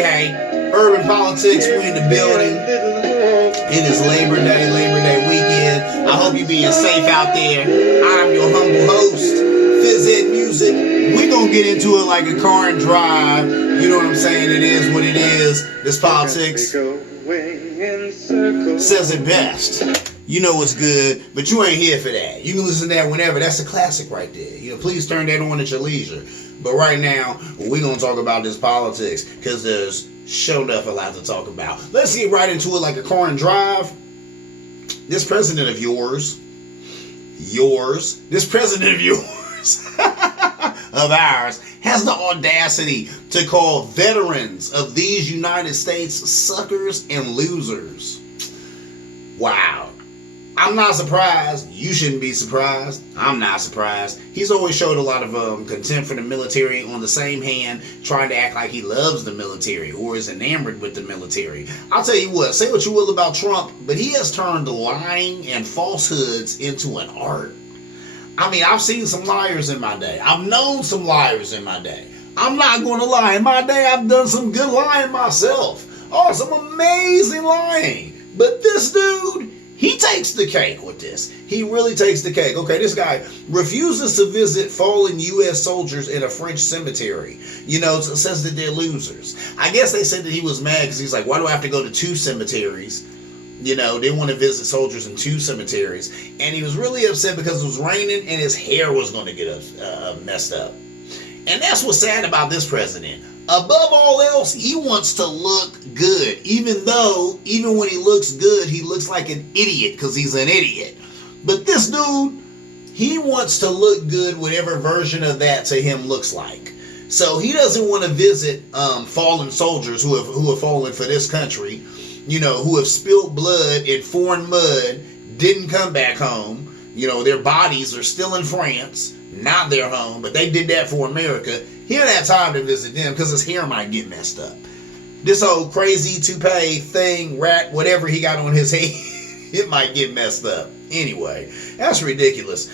Hey, Urban Politics, we in the building. It is Labor Day weekend. I hope you being safe out there. I'm your humble host, Phys Ed Music. We gonna get into it like a car and drive. You know what I'm saying? It is what it is. This politics says it best. You know what's good, but you ain't here for that. You can listen to that whenever. That's a classic right there. You know, please turn that on at your leisure. But right now, we're going to talk about this politics because there's sure enough a lot to talk about. Let's get right into it like a car and drive. This president of this president of yours, of ours, has the audacity to call veterans of these United States suckers and losers. Wow. I'm not surprised. You shouldn't be surprised. I'm not surprised. He's always showed a lot of contempt for the military. On the same hand, trying to act like he loves the military or is enamored with the military. I'll tell you what, say what you will about Trump, but he has turned lying and falsehoods into an art. I mean, I've seen some liars in my day. I've known some liars in my day. I'm not going to lie. In my day, I've done some good lying myself. Oh, some amazing lying. But this dude, he takes the cake with this. He really takes the cake. Okay, this guy refuses to visit fallen U.S. soldiers in a French cemetery. You know, it says that they're losers. I guess they said that he was mad because he's like, why do I have to go to two cemeteries? You know, they want to visit soldiers in two cemeteries. And he was really upset because it was raining and his hair was going to get messed up. And that's what's sad about this president. Above all else, he wants to look good, even when he looks good, he looks like an idiot because he's an idiot. But this dude, he wants to look good, whatever version of that to him looks like. So he doesn't want to visit fallen soldiers who have fallen for this country, you know, who have spilled blood in foreign mud, didn't come back home. You know, their bodies are still in France, not their home, but they did that for America. He don't have time to visit them because his hair might get messed up. This old crazy toupee thing, rat, whatever he got on his head, it might get messed up. Anyway, that's ridiculous.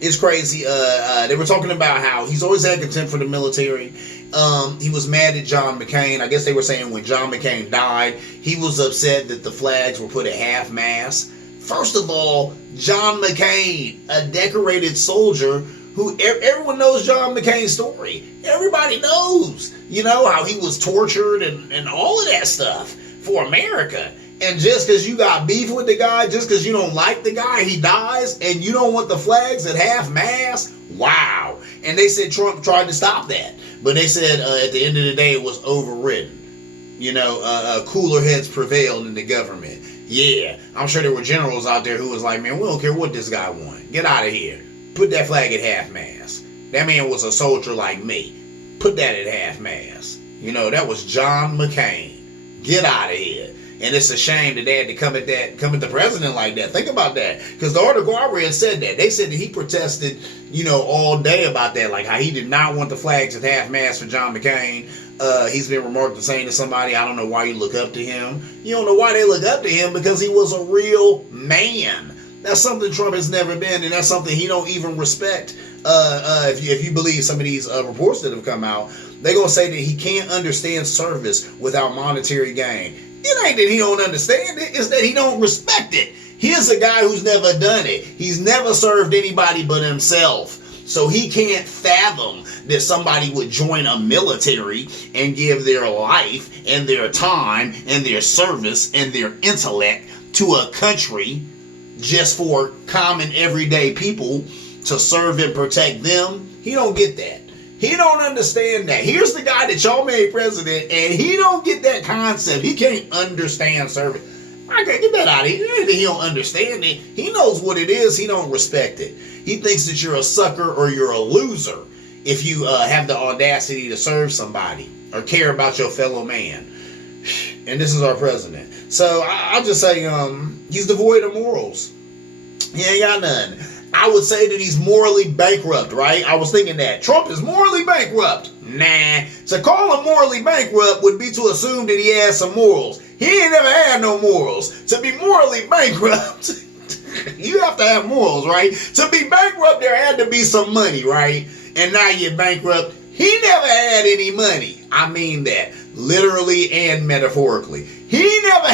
It's crazy. They were talking about how he's always had contempt for the military. He was mad at John McCain. I guess they were saying when John McCain died, he was upset that the flags were put at half-mast. First of all, John McCain, a decorated soldier who everyone knows John McCain's story. Everybody knows, you know, how he was tortured and all of that stuff for America. And just because you got beef with the guy, just because you don't like the guy, he dies, and you don't want the flags at half-mast? Wow. And they said Trump tried to stop that. But they said at the end of the day, it was overridden. You know, cooler heads prevailed in the government. Yeah, I'm sure there were generals out there who was like, man, we don't care what this guy wanted. Get out of here. Put that flag at half-mast. That man was a soldier like me. Put that at half-mast. You know, that was John McCain. Get out of here. And it's a shame that they had to come at the president like that. Think about that. Because the article I read said that. They said that he protested, you know, all day about that. Like how he did not want the flags at half-mast for John McCain. He's been remarked for saying to somebody, I don't know why you look up to him. You don't know why they look up to him because he was a real man. That's something Trump has never been, and that's something he don't even respect. If you believe some of these reports that have come out, they're going to say that he can't understand service without monetary gain. It ain't that he don't understand it, it's that he don't respect it. Here's a guy who's never done it. He's never served anybody but himself. So he can't fathom that somebody would join a military and give their life and their time and their service and their intellect to a country just for common everyday people to serve and protect them. He don't get that. He don't understand that. Here's the guy that y'all made president, and he don't get that concept. He can't understand service. I can't get that out of here. He don't understand it. He knows what it is. He don't respect it. He thinks that you're a sucker or you're a loser if you have the audacity to serve somebody or care about your fellow man. And this is our president. So I'll just say he's devoid of morals. He ain't got none. I would say that he's morally bankrupt, right? I was thinking that. Trump is morally bankrupt. Nah. To call him morally bankrupt would be to assume that he has some morals. He ain't never had no morals. To be morally bankrupt, you have to have morals, right? To be bankrupt, there had to be some money, right? And now you're bankrupt. He never had any money. I mean that literally and metaphorically. He never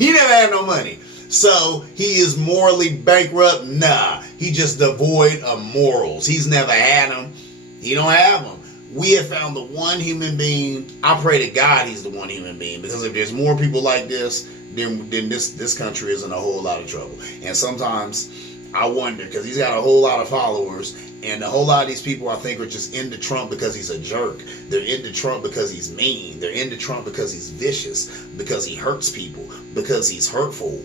had no money. So he is morally bankrupt? Nah. He just devoid of morals. He's never had them. He don't have them. We have found the one human being. I pray to God he's the one human being, because if there's more people like this, then this country is in a whole lot of trouble. And sometimes I wonder, because he's got a whole lot of followers, and a whole lot of these people I think are just into Trump because he's a jerk. They're into Trump because he's mean. They're into Trump because he's vicious, because he hurts people, because he's hurtful.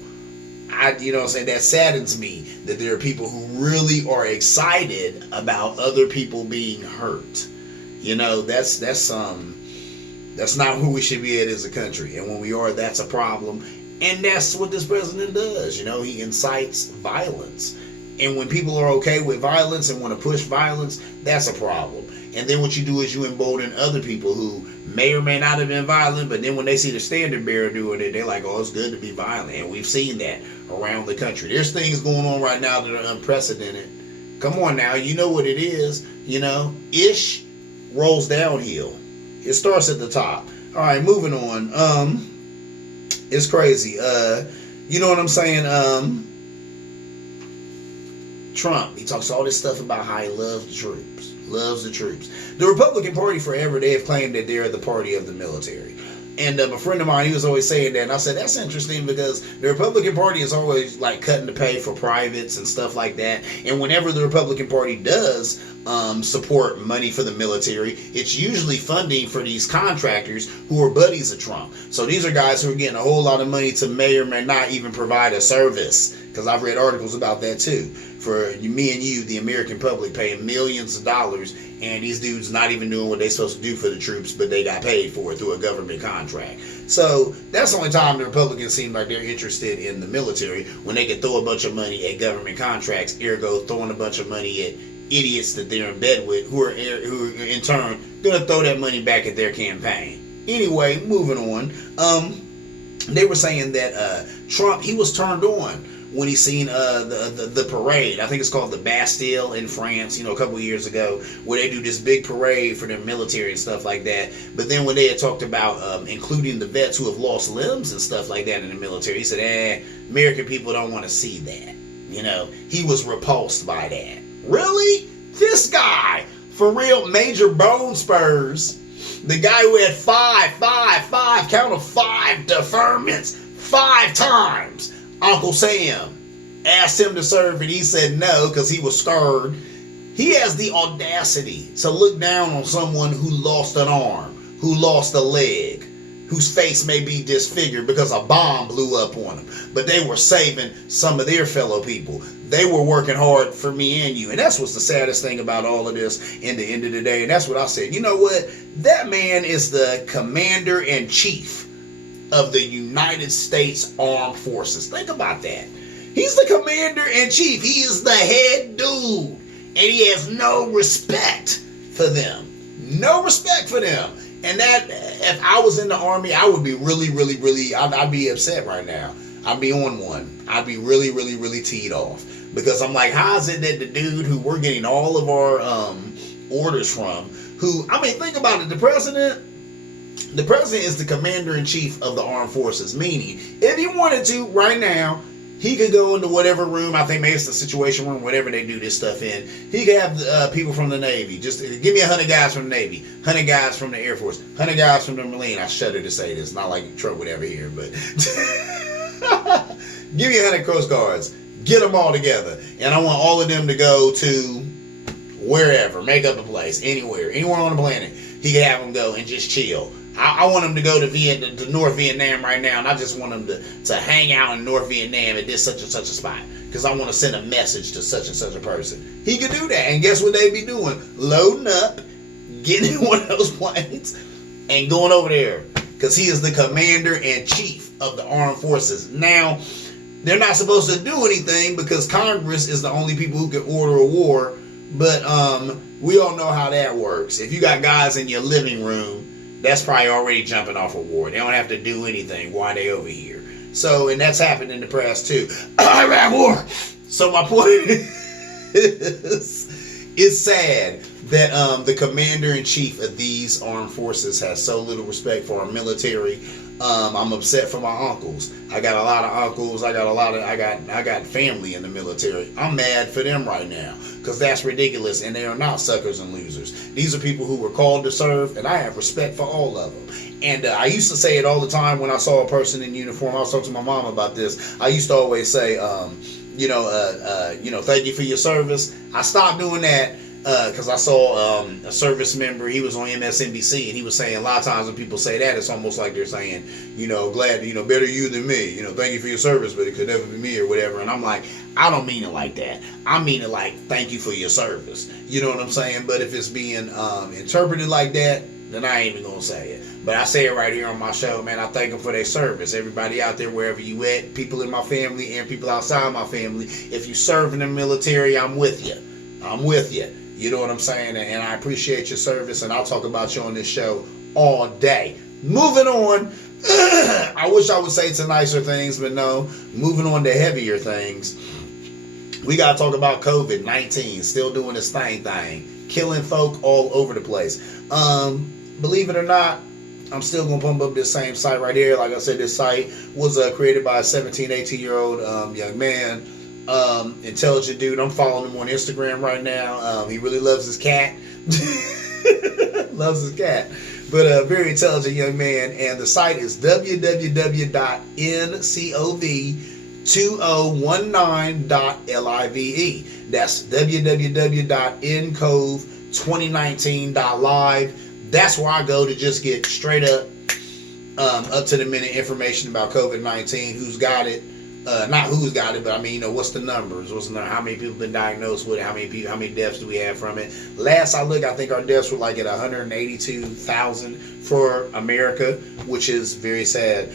You know what I'm saying? That saddens me that there are people who really are excited about other people being hurt. You know, that's not who we should be at as a country. And when we are, that's a problem. And that's what this president does. You know, he incites violence. And when people are okay with violence and want to push violence, that's a problem. And then what you do is you embolden other people who may or may not have been violent, but then when they see the standard bearer doing it, they're like, oh, it's good to be violent. And we've seen that around the country. There's things going on right now that are unprecedented. Come on now, you know what it is. You know, ish rolls downhill. It starts at the top. All right, moving on. It's crazy. You know what I'm saying? Trump, he talks all this stuff about how he loves the troops. Loves the troops. The Republican Party forever, they have claimed that they're the party of the military. And a friend of mine, he was always saying that, and I said, that's interesting, because the Republican Party is always like cutting the pay for privates and stuff like that. And whenever the Republican Party does support money for the military, it's usually funding for these contractors who are buddies of Trump. So these are guys who are getting a whole lot of money to may or may not even provide a service, because I've read articles about that too. For me and you, the American public, paying millions of dollars, and these dudes not even doing what they're supposed to do for the troops, but they got paid for it through a government contract. So that's the only time the Republicans seem like they're interested in the military, when they can throw a bunch of money at government contracts, ergo throwing a bunch of money at idiots that they're in bed with, who are in turn going to throw that money back at their campaign. Anyway, moving on. They were saying that Trump, he was turned on when he seen the parade. I think it's called the Bastille in France, you know, a couple of years ago, where they do this big parade for their military and stuff like that. But then when they had talked about including the vets who have lost limbs and stuff like that in the military, he said, American people don't want to see that. You know, he was repulsed by that. Really? This guy, for real, Major Bone Spurs, the guy who had count of five deferments, 5 times. Uncle Sam asked him to serve, and he said no because he was scared. He has the audacity to look down on someone who lost an arm, who lost a leg, whose face may be disfigured because a bomb blew up on them. But they were saving some of their fellow people. They were working hard for me and you. And that's what's the saddest thing about all of this in the end of the day. And that's what I said. You know what? That man is the commander-in-chief of the United States Armed Forces. Think about that. He's the commander-in-chief. He is the head dude. And he has no respect for them. No respect for them. And that, if I was in the Army, I would be really, I'd be upset right now. I'd be on one. I'd be really teed off. Because I'm like, how is it that the dude who we're getting all of our orders from, who, I mean, think about it, the president is the commander-in-chief of the armed forces, meaning if he wanted to right now, he could go into whatever room, I think maybe it's the Situation Room, whatever they do this stuff in. He could have people from the Navy. Just give me 100 guys from the Navy, 100 guys from the Air Force, 100 guys from the Marine. I shudder to say this, not like Trump would ever hear, but give me 100 Coast Guards. Get them all together. And I want all of them to go to wherever, make up a place, anywhere on the planet. He could have them go and just chill. I want them to go to North Vietnam right now, and I just want them to hang out in North Vietnam at this such and such a spot, because I want to send a message to such and such a person. He could do that, and guess what they'd be doing? Loading up, getting in one of those planes, and going over there, because he is the commander-in-chief of the armed forces. Now, they're not supposed to do anything because Congress is the only people who can order a war, but we all know how that works. If you got guys in your living room, that's probably already jumping off a war. They don't have to do anything while they over here. So, and that's happened in the past too. Iraq war. So my point is It's sad that the commander-in-chief of these armed forces has so little respect for our military. I'm upset for my uncles. I got a lot of uncles. I got family in the military. I'm mad for them right now because that's ridiculous, and they are not suckers and losers. These are people who were called to serve, and I have respect for all of them. And I used to say it all the time when I saw a person in uniform. I was talking to my mom about this. I used to always say, thank you for your service. I stopped doing that because I saw a service member. He was on MSNBC, and he was saying a lot of times when people say that, it's almost like they're saying, glad, better you than me. Thank you for your service, but it could never be me or whatever. And I'm like, I don't mean it like that. I mean it like, thank you for your service. You know what I'm saying? But if it's being interpreted like that, then I ain't even gonna say it. But I say it right here on my show, man. I thank them for their service. Everybody out there, wherever you at, people in my family and people outside my family, if you serve in the military, I'm with you. I'm with you. You know what I'm saying? And I appreciate your service, and I'll talk about you on this show all day. Moving on. I wish I would say to nicer things, but no. Moving on to heavier things. We got to talk about COVID-19. Still doing its thing. Killing folk all over the place. Believe it or not, I'm still going to pump up this same site right here. Like I said, this site was created by a 17, 18-year-old young man. Intelligent dude. I'm following him on Instagram right now. He really loves his cat. Loves his cat. But a very intelligent young man. And the site is www.ncov2019.live. That's www.ncov2019.live. That's where I go to just get straight up to the minute information about COVID-19, who's got it, not who's got it, but I mean, what's the numbers? How many people been diagnosed with it? How many deaths do we have from it? Last I looked, I think our deaths were like at 182,000 for America, which is very sad.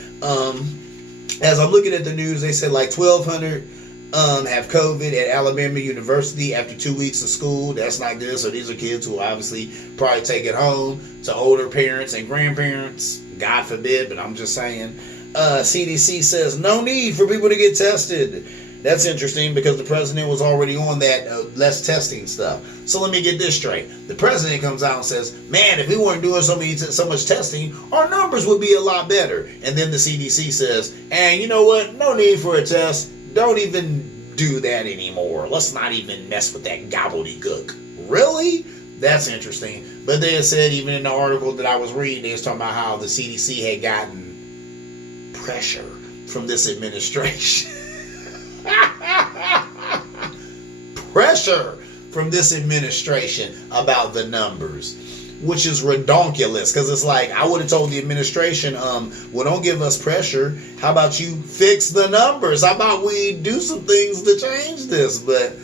As I'm looking at the news, they said like 1,200 have COVID at Alabama University after 2 weeks of school. That's not good. So these are kids who obviously probably take it home to older parents and grandparents. God forbid, but I'm just saying. CDC says no need for people to get tested. That's interesting because the president was already on that less testing stuff. So let me get this straight. The president comes out and says, man, if we weren't doing so much testing, our numbers would be a lot better. And then the CDC says, and you know what? No need for a test. Don't even do that anymore. Let's not even mess with that gobbledygook. Really? That's interesting. But they had said, even in the article that I was reading, they was talking about how the CDC had gotten pressure from this administration. Pressure from this administration about the numbers, which is redonkulous, because it's like, I would have told the administration, well, don't give us pressure. How about you fix the numbers? How about we do some things to change this? But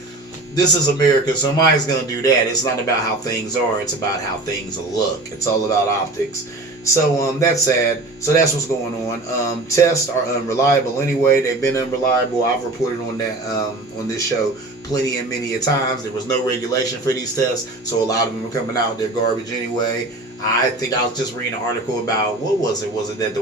this is America. Somebody's going to do that. It's not about how things are. It's about how things look. It's all about optics. So that's sad. So that's what's going on. Tests are unreliable anyway. They've been unreliable. I've reported on that on this show plenty and many a times. There was no regulation for these tests, so a lot of them are coming out. They're garbage anyway. I think I was just reading an article about, what was it? Was it that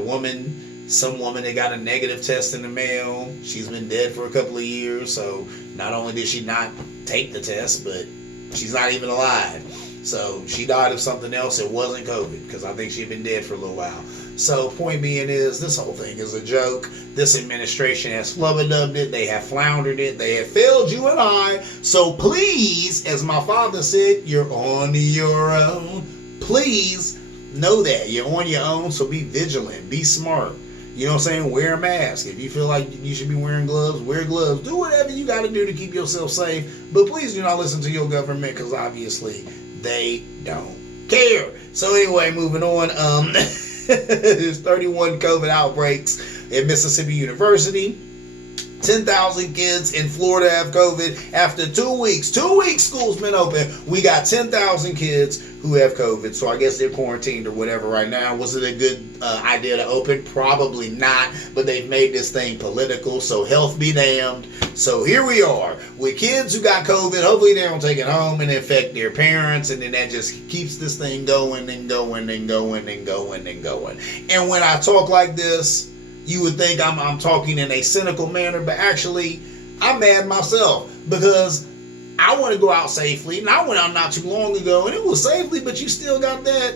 some woman that got a negative test in the mail? She's been dead for a couple of years, so not only did she not take the test, but she's not even alive. So she died of something else. It wasn't COVID, because I think she'd been dead for a little while. So point being is, this whole thing is a joke. This administration has flubberdubbed it. They have floundered it. They have failed you and I. So please, as my father said, you're on your own. Please know that you're on your own. So be vigilant. Be smart. You know what I'm saying? Wear a mask. If you feel like you should be wearing gloves, wear gloves. Do whatever you got to do to keep yourself safe. But please do not listen to your government, because obviously they don't care. So anyway, moving on. There's 31 COVID outbreaks at Mississippi University. 10,000 kids in Florida have COVID after 2 weeks. 2 weeks school's been open. We got 10,000 kids who have COVID. So I guess they're quarantined or whatever right now. Was it a good idea to open? Probably not. But they've made this thing political. So health be damned. So here we are with kids who got COVID. Hopefully they don't take it home and infect their parents. And then that just keeps this thing going and going and going and going and going. And when I talk like this, you would think I'm talking in a cynical manner, but actually, I'm mad myself, because I want to go out safely, and I went out not too long ago, and it was safely, but you still got that,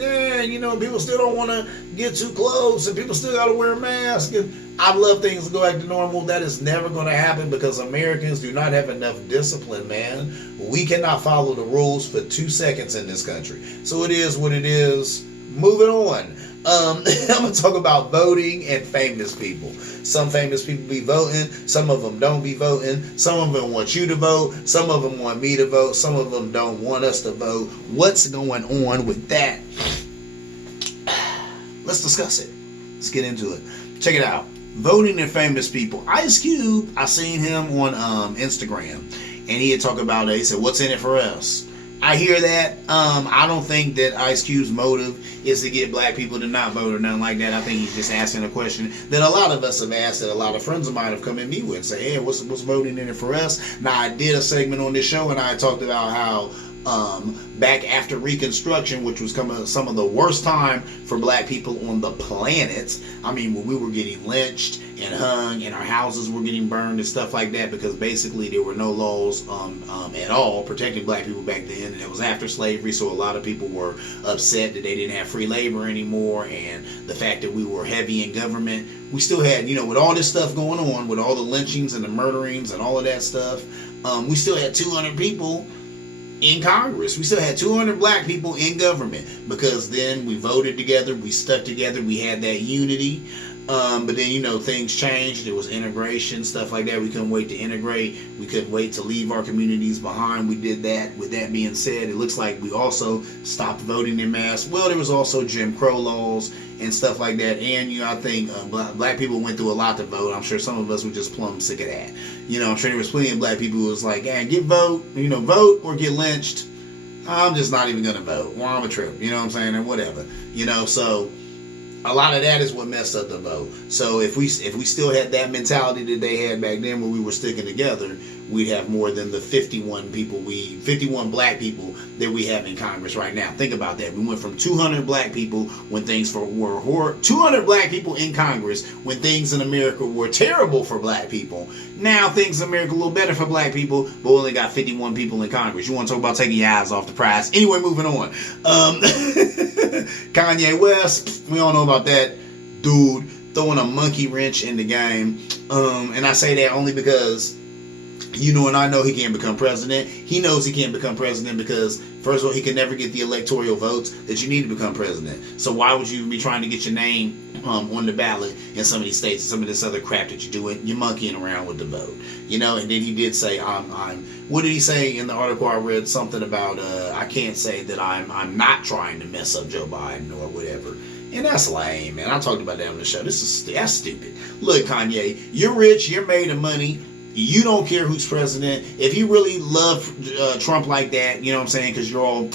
people still don't want to get too close, and people still got to wear masks. I'd love things to go back to normal. That is never going to happen because Americans do not have enough discipline, man. We cannot follow the rules for 2 seconds in this country. So it is what it is. Moving on. I'm going to talk about voting and famous people. Some famous people be voting. Some of them don't be voting. Some of them want you to vote. Some of them want me to vote. Some of them don't want us to vote. What's going on with that? Let's discuss it. Let's get into it. Check it out. Voting and famous people. Ice Cube, I seen him on Instagram, and he had talked about it. He said, "What's in it for us?" I hear that. I don't think that Ice Cube's motive is to get black people to not vote or nothing like that. I think he's just asking a question that a lot of us have asked, that a lot of friends of mine have come at me with and say, "Hey, what's voting in it for us?" Now, I did a segment on this show, and I talked about how back after Reconstruction, which was some of the worst time for black people on the planet. I mean, when we were getting lynched and hung, and our houses were getting burned and stuff like that, because basically there were no laws at all protecting black people back then, and it was after slavery, so a lot of people were upset that they didn't have free labor anymore, and the fact that we were heavy in government. We still had, with all this stuff going on, with all the lynchings and the murderings and all of that stuff, we still had 200 people in Congress. We still had 200 black people in government, because then we voted together, we stuck together, we had that unity. But then, things changed. There was integration, stuff like that. We couldn't wait to integrate. We couldn't wait to leave our communities behind. We did that. With that being said, it looks like we also stopped voting in mass. Well, there was also Jim Crow laws and stuff like that. And, I think black people went through a lot to vote. I'm sure some of us were just plumb sick of that. I'm sure there was plenty of black people who was like, get vote, vote or get lynched. I'm just not even going to vote. Well, I'm a trip, what I'm saying, and whatever. So a lot of that is what messed up the vote. So if we still had that mentality that they had back then, where we were sticking together, we'd have more than the 51 black people that we have in Congress right now. Think about that. We went from 200 black people when things were 200 black people in Congress when things in America were terrible for black people. Now things in America a little better for black people, but we only got 51 people in Congress. You want to talk about taking your eyes off the prize? Anyway, moving on. Kanye West, we all know about that dude throwing a monkey wrench in the game. And I say that only because and I know he can't become president. He knows he can't become president because, first of all, he can never get the electoral votes that you need to become president. So why would you be trying to get your name on the ballot in some of these states and some of this other crap that you're doing? You're monkeying around with the vote. And then he did say, what did he say in the article I read? Something about, I can't say that I'm not trying to mess up Joe Biden or whatever. And that's lame, man. I talked about that on the show. That's stupid. Look, Kanye, you're rich, you're made of money. You don't care who's president. If you really love Trump like that, what I'm saying, because you're all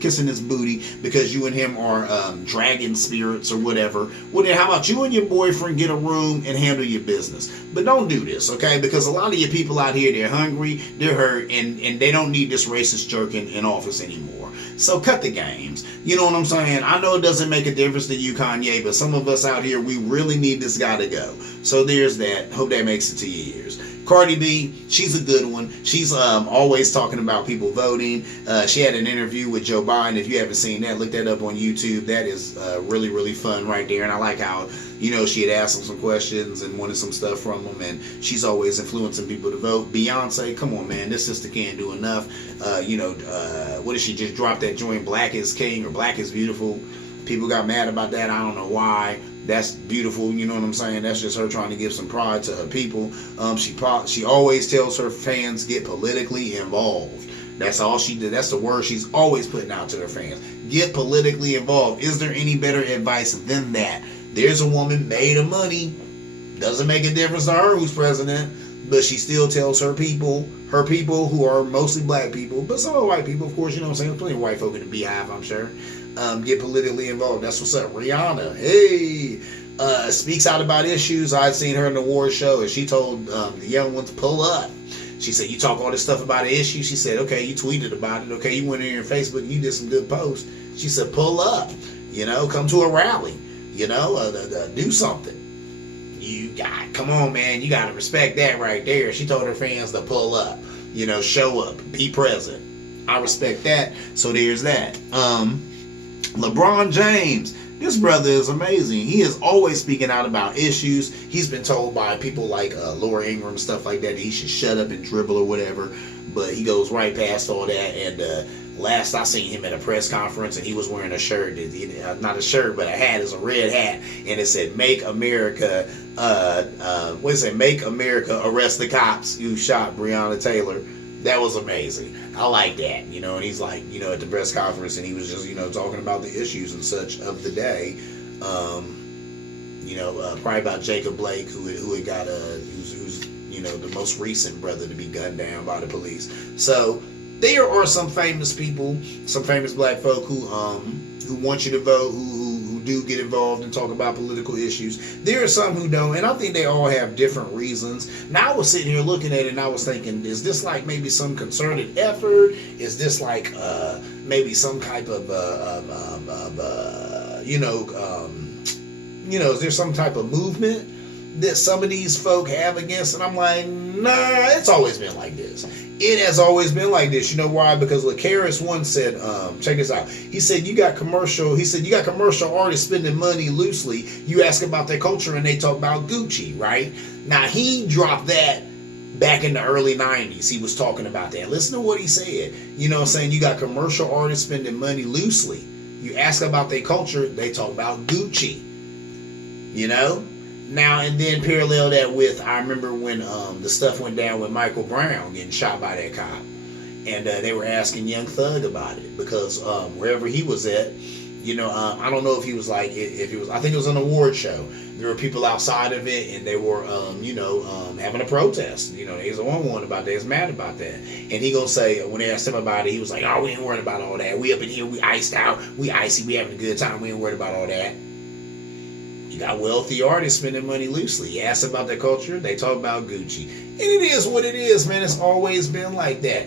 kissing his booty because you and him are dragon spirits or whatever, well then how about you and your boyfriend get a room and handle your business? But don't do this, okay? Because a lot of you people out here, they're hungry, they're hurt, and they don't need this racist jerk in office anymore. So cut the games. You know what I'm saying? I know it doesn't make a difference to you, Kanye, but some of us out here, we really need this guy to go. So there's that. Hope that makes it to your ears. Cardi B, she's a good one. She's always talking about people voting. She had an interview with Joe Biden. If you haven't seen that, look that up on YouTube. That is really, really fun right there. And I like how, she had asked him some questions and wanted some stuff from him. And she's always influencing people to vote. Beyonce, come on, man. This sister can't do enough. What did she just drop that joint, Black is King or Black is Beautiful? People got mad about that. I don't know why. That's beautiful, you know what I'm saying? That's just her trying to give some pride to her people. She always tells her fans, get politically involved. That's all she did. That's the word she's always putting out to her fans. Get politically involved. Is there any better advice than that? There's a woman made of money. Doesn't make a difference to her who's president, but she still tells her people who are mostly black people, but some are white people, of course, you know what I'm saying? Plenty of white folk in the beehive, I'm sure. Get politically involved. That's what's up. Rihanna, hey, speaks out about issues. I'd seen her in the award show, and she told the young ones, pull up. She said, you talk all this stuff about an issue. She said, okay, you tweeted about it. Okay, you went in your Facebook and you did some good posts. She said, pull up. Come to a rally. Do something. Come on, man. You got to respect that right there. She told her fans to pull up. You know, show up, be present. I respect that. So there's that. LeBron James, this brother is amazing. He is always speaking out about issues. He's been told by people like Laura Ingraham, stuff like that he should shut up and dribble or whatever. But he goes right past all that. And last I seen him at a press conference, and he was wearing a shirt, not a shirt, but a hat. It's a red hat, and it said "Make America." What is it? Make America arrest the cops who shot Breonna Taylor. That was amazing. I like that, you know. And he's like, you know, at the press conference, and he was just, you know, talking about the issues and such of the day. You know, probably about Jacob Blake, who had got who's you know, the most recent brother to be gunned down by the police. So there are some famous people, some famous black folk who want you to vote, who do get involved and talk about political issues. There are some who don't, and I think they all have different reasons. Now I was sitting here looking at it, and I was thinking, is this like maybe some concerted effort? Is this like maybe some type of is there some type of movement that some of these folk have against? And I'm like, nah, it's always been like this. It has always been like this. You know why? Because Lacaris once said, check this out. He said, you got commercial artists spending money loosely. You ask about their culture and they talk about Gucci, right? Now he dropped that back in the early 90s. He was talking about that. Listen to what he said. You know what I'm saying? You got commercial artists spending money loosely. You ask about their culture, they talk about Gucci. You know? Now, and then parallel that with, I remember when the stuff went down with Michael Brown getting shot by that cop. And they were asking Young Thug about it because wherever he was at, you know, I don't know if he was like, if he was, I think it was an award show. There were people outside of it and they were, having a protest. You know, they was one about that. They was mad about that. And he gonna say, when they asked him about it, he was like, oh, we ain't worried about all that. We up in here, we iced out, we icy, we having a good time. We ain't worried about all that. You got wealthy artists spending money loosely. You ask about their culture, they talk about Gucci. And it is what it is, man. It's always been like that.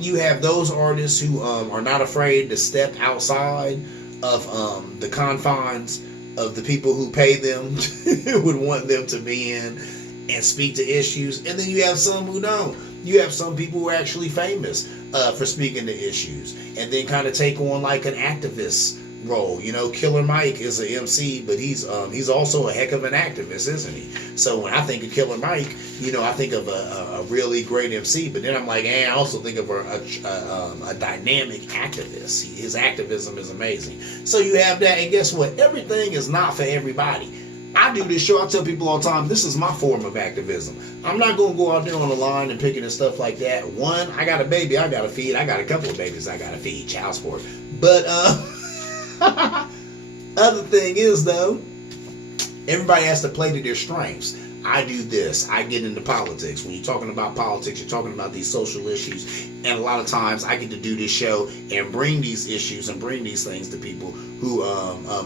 You have those artists who are not afraid to step outside of the confines of the people who pay them, would want them to be in and speak to issues. And then you have some who don't. You have some people who are actually famous for speaking to issues and then kind of take on like an activist role. You know, Killer Mike is an MC, but he's also a heck of an activist, isn't he? So when I think of Killer Mike, you know, I think of a really great MC, but then I'm like, I also think of a dynamic activist. His activism is amazing. So you have that, and guess what? Everything is not for everybody. I do this show, I tell people all the time, this is my form of activism. I'm not going to go out there on the line and picking and stuff like that. One, I got a baby I got to feed. I got a couple of babies I got to feed, child support. But, other thing is though, everybody has to play to their strengths. I do this. I get into politics. When you're talking about politics, you're talking about these social issues, and a lot of times I get to do this show and bring these issues and bring these things to people who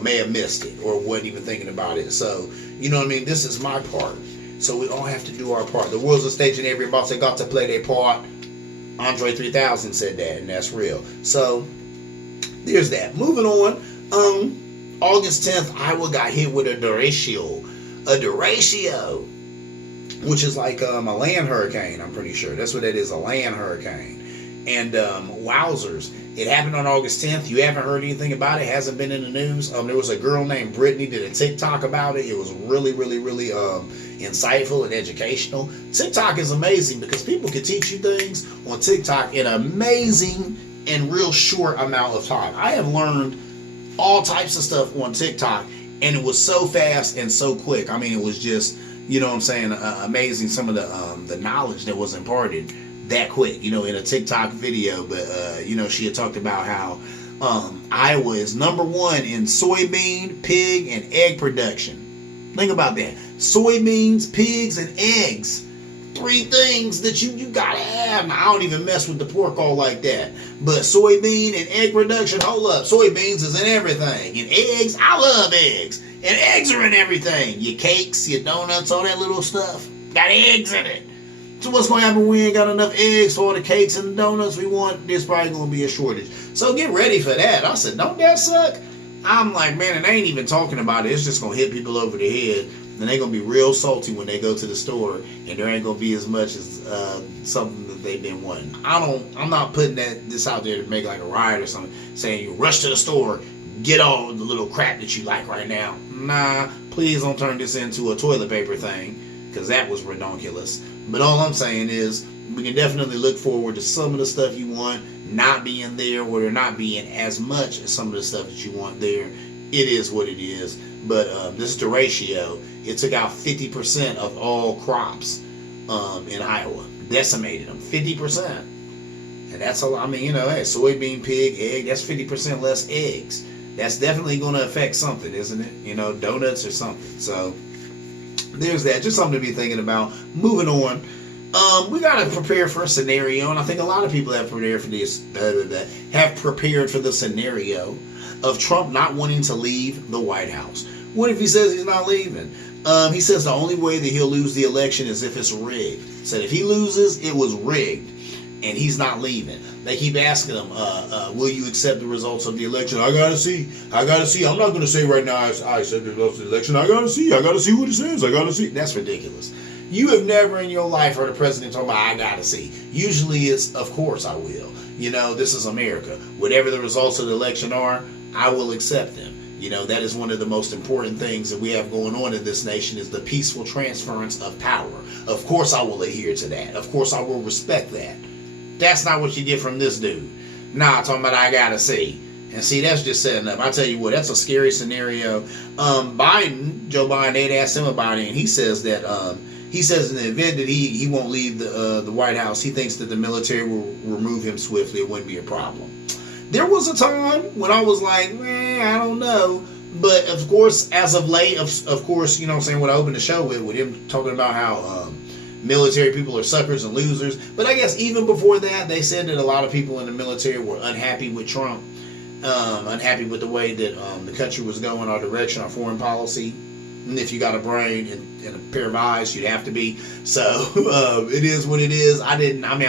may have missed it or weren't even thinking about it. So, you know what I mean? This is my part. So we all have to do our part. The world's a stage and everybody got to play their part. Andre 3000 said that, and that's real. So there's that. Moving on. August 10th, Iowa got hit with a derecho. A derecho, which is like a land hurricane, I'm pretty sure. That's what it is, a land hurricane. And wowzers. It happened on August 10th. You haven't heard anything about it. It hasn't been in the news. There was a girl named Brittany did a TikTok about it. It was really, really, really insightful and educational. TikTok is amazing because people can teach you things on TikTok in an amazing and real short amount of time. I have learned all types of stuff on TikTok, and it was so fast and so quick. I mean, it was just, you know what I'm saying, amazing, some of the knowledge that was imparted that quick, you know, in a TikTok video. But, you know, she had talked about how Iowa is number one in soybean, pig, and egg production. Think about that. Soybeans, pigs, and eggs. 3 things that you gotta have. Now, I don't even mess with the pork all like that. But soybean and egg production, hold up. Soybeans is in everything. And eggs, I love eggs. And eggs are in everything. Your cakes, your donuts, all that little stuff. Got eggs in it. So what's going to happen when we ain't got enough eggs for all the cakes and the donuts we want? There's probably going to be a shortage. So get ready for that. I said, don't that suck? I'm like, man, and I ain't even talking about it. It's just going to hit people over the head. then they're gonna be real salty when they go to the store, and there ain't gonna be as much as something that they've been wanting. I'm not putting this out there to make like a riot or something, saying you rush to the store, get all the little crap that you like right now. Nah, please don't turn this into a toilet paper thing, because that was redonkulous. But all I'm saying is, we can definitely look forward to some of the stuff you want not being there, or there not being as much as some of the stuff that you want there. It is what it is. But this is the ratio. It took out 50% of all crops in Iowa. Decimated them. 50%. And that's a lot. I mean, you know, hey, soybean, pig, egg, that's 50% less eggs. That's definitely going to affect something, isn't it? You know, donuts or something. So there's that. Just something to be thinking about. Moving on. We got to prepare for a scenario, and I think a lot of people have prepared for this. Have prepared for the scenario of Trump not wanting to leave the White House. What if he says he's not leaving? He says the only way that he'll lose the election is if it's rigged. Said if he loses, it was rigged, and he's not leaving. They keep asking him, will you accept the results of the election? I gotta see. I'm not going to say right now I accept the results of the election. I gotta see what it says. I gotta see. That's ridiculous. You have never in your life heard a president talk about, I gotta see. Usually it's, of course I will. You know, this is America. Whatever the results of the election are, I will accept them. You know, that is one of the most important things that we have going on in this nation, is the peaceful transference of power. Of course I will adhere to that. Of course I will respect that. That's not what you get from this dude. Nah, talking about I gotta see. And see, that's just setting up. I tell you what, that's a scary scenario. Joe Biden, they'd asked him about it, and he says that he says in the event that he won't leave the White House, he thinks that the military will remove him swiftly. It wouldn't be a problem. There was a time when I was like, I don't know. But of course, as of late, of course, you know what I'm saying, what I opened the show with him talking about how military people are suckers and losers. But I guess even before that, they said that a lot of people in the military were unhappy with Trump, unhappy with the way that the country was going, our direction, our foreign policy. And if you got a brain and a pair of eyes, you'd have to be. So it is what it is. I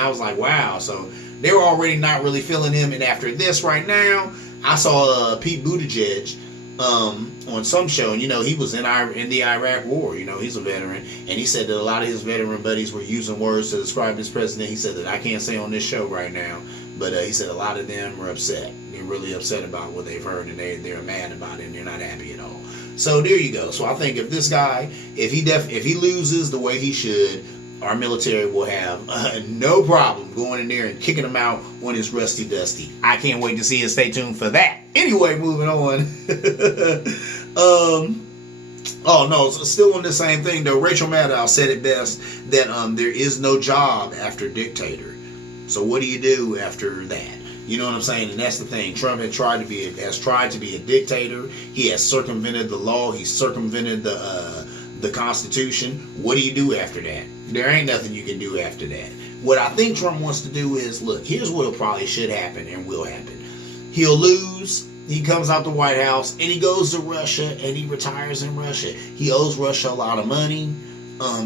was like, wow. So they were already not really feeling him. And after this right now, I saw Pete Buttigieg on some show. And, you know, he was in the Iraq war. You know, he's a veteran. And he said that a lot of his veteran buddies were using words to describe his president. He said that I can't say on this show right now. But he said a lot of them were upset. They're really upset about what they've heard. And they're mad about it. And they're not happy at all. So there you go. So I think if this guy, if he loses the way he should, our military will have no problem going in there and kicking him out when it's rusty dusty. I can't wait to see it. Stay tuned for that. Anyway, moving on. Oh no, still on the same thing though. Rachel Maddow said it best that there is no job after dictator. So what do you do after that? You know what I'm saying? And that's the thing. Trump has tried to be a dictator. He has circumvented the law. He's circumvented the Constitution. What do you do after that? There ain't nothing you can do after that. What I think Trump wants to do is, look, here's what probably should happen and will happen. He'll lose. He comes out the White House and he goes to Russia and he retires in Russia. He owes Russia a lot of money.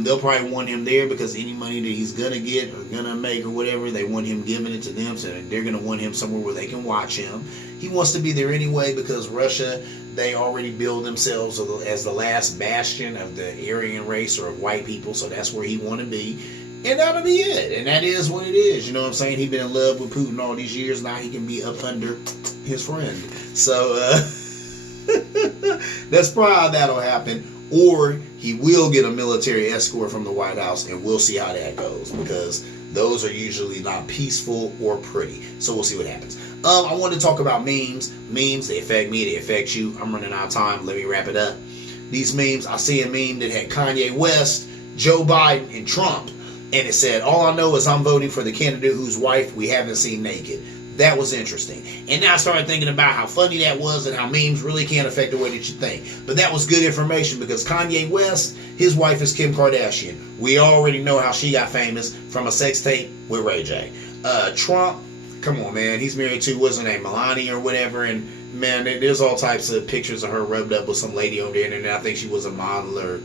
They'll probably want him there because any money that he's gonna get or gonna make or whatever, they want him giving it to them, so they're gonna want him somewhere where they can watch him. He wants to be there anyway because Russia, they already build themselves as the last bastion of the Aryan race or of white people, so that's where he want to be, and that'll be it. And that is what it is. You know what I'm saying? He's been in love with Putin all these years. Now he can be up under his friend. So that's probably how that'll happen. Or he will get a military escort from the White House, and we'll see how that goes, because those are usually not peaceful or pretty. So we'll see what happens. I want to talk about memes. Memes, they affect me, they affect you. I'm running out of time. Let me wrap it up. These memes, I see a meme that had Kanye West, Joe Biden, and Trump, and it said, all I know is I'm voting for the candidate whose wife we haven't seen naked. That was interesting. And now I started thinking about how funny that was and how memes really can't affect the way that you think. But that was good information, because Kanye West, his wife is Kim Kardashian. We already know how she got famous from a sex tape with Ray J. Trump, come on, man. He's married to, what's her name, Melania or whatever. And, man, there's all types of pictures of her rubbed up with some lady on the internet. I think she was a modeler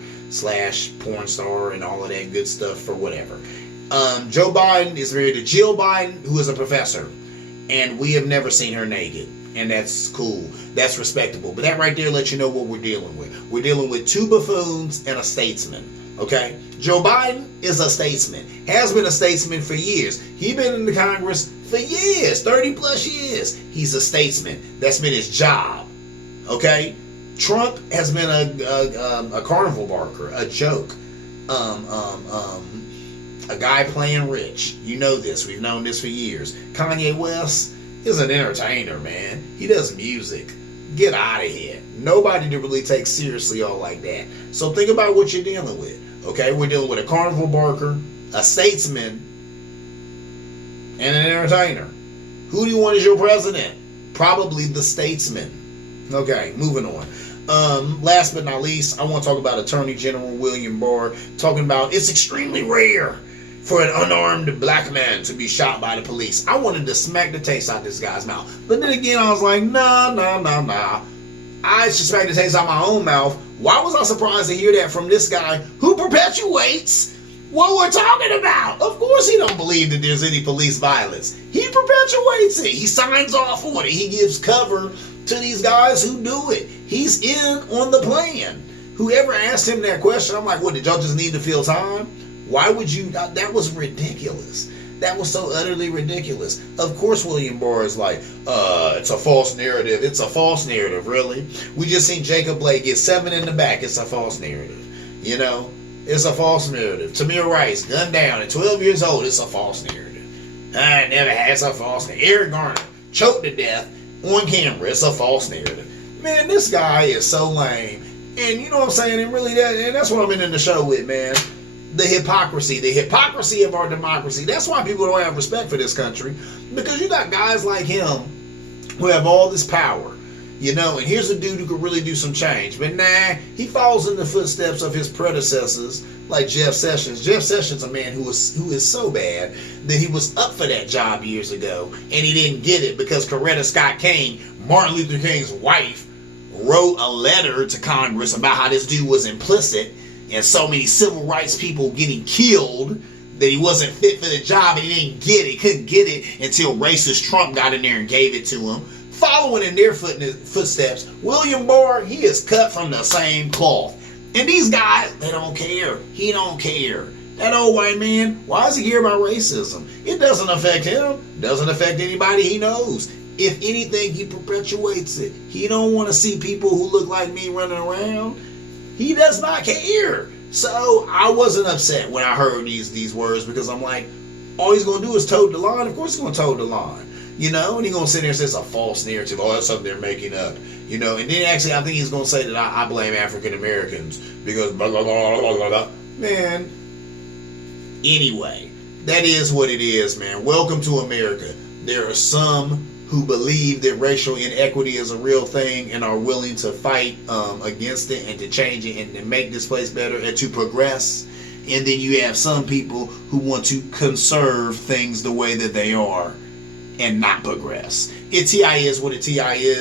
/ porn star and all of that good stuff for whatever. Joe Biden is married to Jill Biden, who is a professor. And we have never seen her naked. And that's cool. That's respectable. But that right there lets you know what we're dealing with. We're dealing with two buffoons and a statesman. Okay? Joe Biden is a statesman. Has been a statesman for years. He's been in the Congress for years. 30 plus years. He's a statesman. That's been his job. Okay? Trump has been a carnival barker. A joke. A guy playing rich. You know this. We've known this for years. Kanye West is an entertainer, man. He does music. Get out of here. Nobody to really take seriously all like that. So think about what you're dealing with. Okay, we're dealing with a carnival barker, a statesman, and an entertainer. Who do you want as your president? Probably the statesman. Okay, moving on. Last but not least, I want to talk about Attorney General William Barr, talking about it's extremely rare for an unarmed black man to be shot by the police. I wanted to smack the taste out this guy's mouth. But then again, I was like, nah. I should smack the taste out my own mouth. Why was I surprised to hear that from this guy who perpetuates what we're talking about? Of course he don't believe that there's any police violence. He perpetuates it. He signs off on it. He gives cover to these guys who do it. He's in on the plan. Whoever asked him that question, I'm like, what, did y'all just need to fill time? Why would you? That was ridiculous. That was so utterly ridiculous. Of course William Barr is like, it's a false narrative. It's a false narrative, really. We just seen Jacob Blake get 7 in the back. It's a false narrative. You know? It's a false narrative. Tamir Rice, gunned down at 12 years old. It's a false narrative. I never had. It's a false narrative. Eric Garner, choked to death on camera. It's a false narrative. Man, this guy is so lame. And you know what I'm saying? And really, that's what I'm in the show with, man. The hypocrisy of our democracy. That's why people don't have respect for this country, because you got guys like him who have all this power, you know, and here's a dude who could really do some change. But nah, he follows in the footsteps of his predecessors like Jeff Sessions. Jeff Sessions, a man who is so bad that he was up for that job years ago and he didn't get it because Coretta Scott King, Martin Luther King's wife, wrote a letter to Congress about how this dude was implicit and so many civil rights people getting killed that he wasn't fit for the job, and he didn't get it. He couldn't get it until racist Trump got in there and gave it to him. Following in their footsteps, William Barr, he is cut from the same cloth. And these guys, they don't care. He don't care. That old white man, why does he care about racism? It doesn't affect him. Doesn't affect anybody he knows. If anything, he perpetuates it. He don't want to see people who look like me running around. He does not care. So I wasn't upset when I heard these words, because I'm like, all he's going to do is toe the line. Of course he's going to toe the line. You know, and he's going to sit there and say it's a false narrative. Oh, that's something they're making up. You know, and then actually I think he's going to say that I blame African Americans because blah, blah, blah, blah, blah, blah. Man, anyway, that is what it is, man. Welcome to America. There are some who believe that racial inequity is a real thing and are willing to fight against it and to change it and to make this place better and to progress. And then you have some people who want to conserve things the way that they are and not progress. TI is what a TI is.